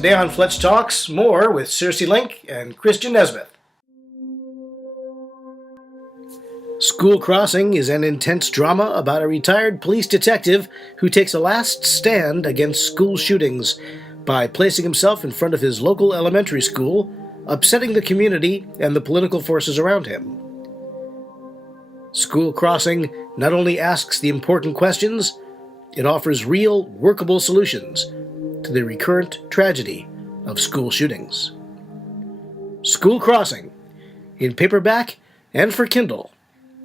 Today on FletchTALKS, more with Circe Link and Christian Nesmith. School Crossing is an intense drama about a retired police detective who takes a last stand against school shootings by placing himself in front of his local elementary school, upsetting the community and the political forces around him. School Crossing not only asks the important questions, it offers real, workable solutions to the recurrent tragedy of school shootings. School Crossing, in paperback and for Kindle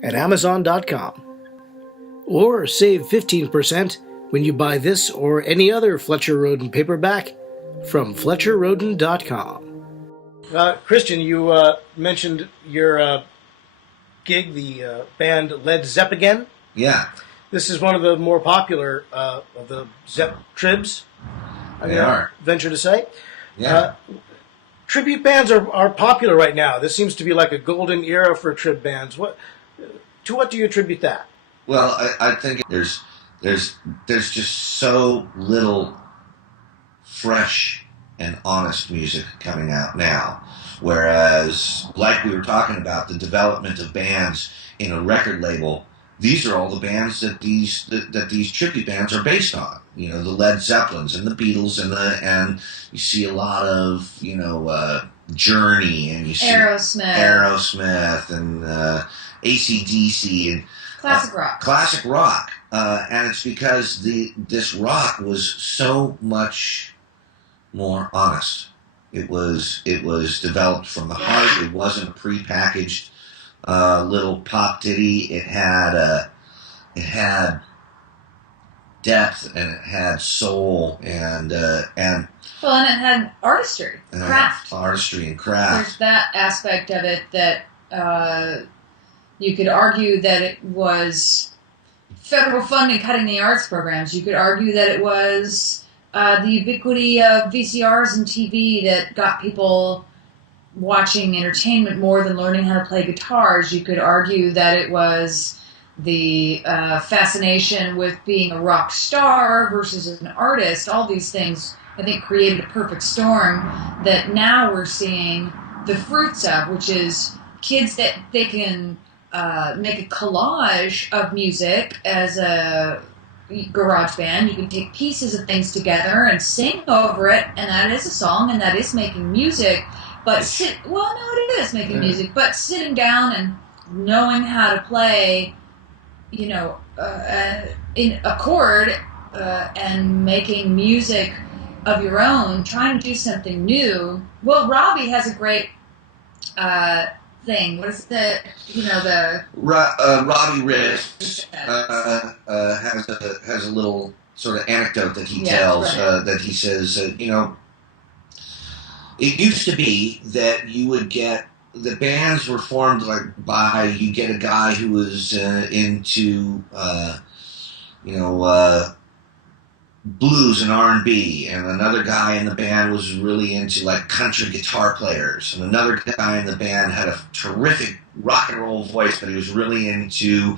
at Amazon.com. Or save 15% when you buy this or any other Fletcher Roden paperback from FletcherRoden.com. Christian, you mentioned your gig, the band Led Zeppelin. Yeah. This is one of the more popular of the Zepp tribs. They are. Venture to say. Yeah. Tribute bands are popular right now. This seems to be like a golden era for trib bands. To what do you attribute that? Well, I think there's just so little fresh and honest music coming out now. Whereas, like we were talking about, the development of bands in a record label, these are all the bands that these tribute bands are based on. You know, the Led Zeppelins and the Beatles and you see a lot of, Journey, and you see Aerosmith and AC/DC and classic rock. And it's because this rock was so much more honest. It was developed from the heart. It wasn't a prepackaged little pop ditty. It had depth, and it had soul, and it had artistry, craft. Artistry and craft. There's that aspect of it that you could argue that it was federal funding cutting the arts programs. You could argue that it was the ubiquity of VCRs and TV that got people watching entertainment more than learning how to play guitars. You could argue that it was the fascination with being a rock star versus an artist. All these things, I think, created a perfect storm that now we're seeing the fruits of, which is kids that they can make a collage of music as a garage band. You can take pieces of things together and sing over it, and that is a song, and that is making music. But it is making music, but sitting down and knowing how to play, in a chord and making music of your own, trying to do something new. Well, Robbie has a great thing. What is Robbie Rich has a little sort of anecdote that he tells, that he says, it used to be that you would get, the bands were formed you get a guy who was into, blues and R&B, and another guy in the band was really into country guitar players, and another guy in the band had a terrific rock and roll voice, but he was really into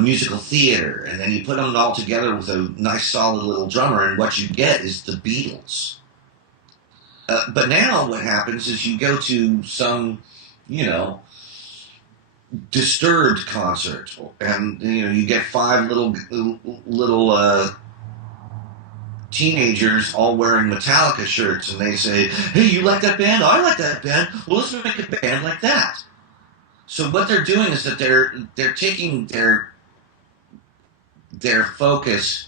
musical theater, and then you put them all together with a nice solid little drummer, and what you get is the Beatles. But now what happens is you go to some, Disturbed concert, and you get five little teenagers all wearing Metallica shirts, and they say, "Hey, you like that band? I like that band. Well, let's make a band like that." So what they're doing is that they're taking their focus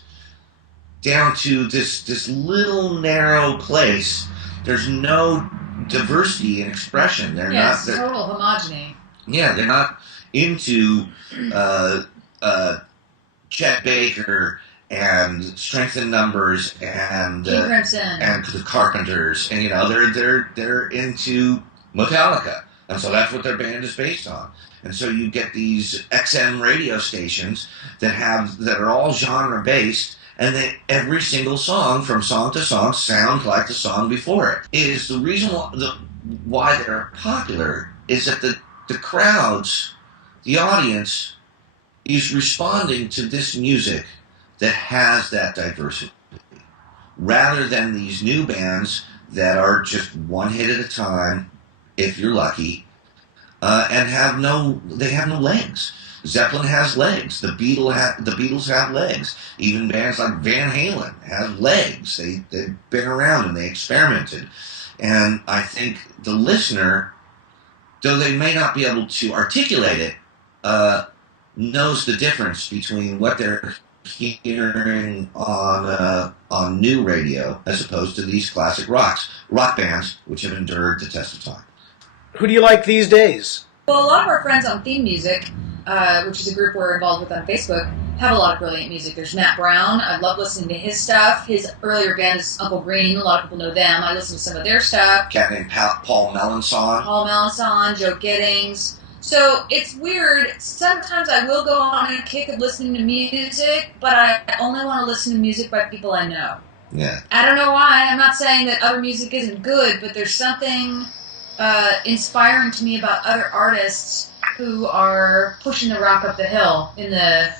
down to this little narrow place. There's no diversity in expression. They're total homogeny. Yeah, they're not into Chet Baker and Strength in Numbers and the Carpenters, and they're into Metallica, and so that's what their band is based on. And so you get these XM radio stations that are all genre based, and that every single song, from song to song, sounds like the song before it. It is the reason why they're popular is that the crowds, the audience, is responding to this music that has that diversity. rather than these new bands that are just one hit at a time, if you're lucky, and have no legs. Zeppelin has legs. The Beatles have legs. Even bands like Van Halen have legs. They've been around and they experimented. And I think the listener, though they may not be able to articulate it, knows the difference between what they're hearing on new radio as opposed to these classic rock bands which have endured the test of time. Who do you like these days? Well, a lot of our friends on Theme Music, which is a group we're involved with on Facebook, have a lot of brilliant music. There's Matt Brown. I love listening to his stuff. His earlier band is Uncle Green. A lot of people know them. I listen to some of their stuff. A cat named Paul Melanson. Paul Melanson, Joe Giddings. So it's weird. Sometimes I will go on a kick of listening to music, but I only want to listen to music by people I know. Yeah. I don't know why. I'm not saying that other music isn't good, but there's something inspiring to me about other artists who are pushing the rock up the hill in the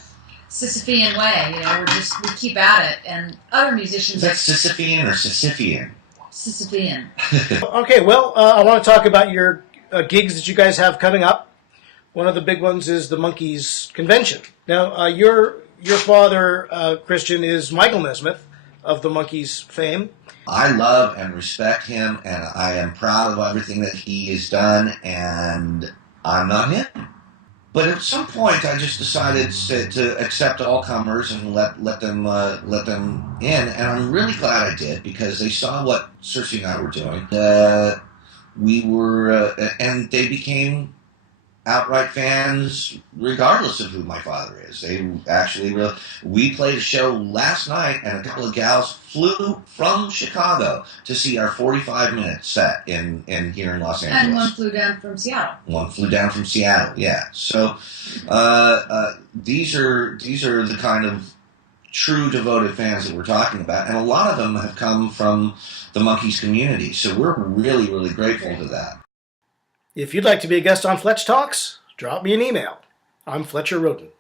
Sisyphean way. You know, we keep at it, and other musicians. Is that Sisyphean or Sisyphean? Sisyphean. Okay, well, I want to talk about your gigs that you guys have coming up. One of the big ones is the Monkees Convention. Now, your father, Christian, is Michael Nesmith of the Monkees fame. I love and respect him, and I am proud of everything that he has done, and I'm not him. But at some point, I just decided to accept all comers and let them in, and I'm really glad I did, because they saw what Circe and I were doing. And they became outright fans regardless of who my father is. They actually we played a show last night, and a couple of gals flew from Chicago to see our 45-minute set in here in Los Angeles. And one flew down from Seattle. One flew down from Seattle, yeah. So these are the kind of true devoted fans that we're talking about, and a lot of them have come from the Monkees community. So we're really, really grateful to that. If you'd like to be a guest on Fletch Talks, drop me an email. I'm Fletcher Roden.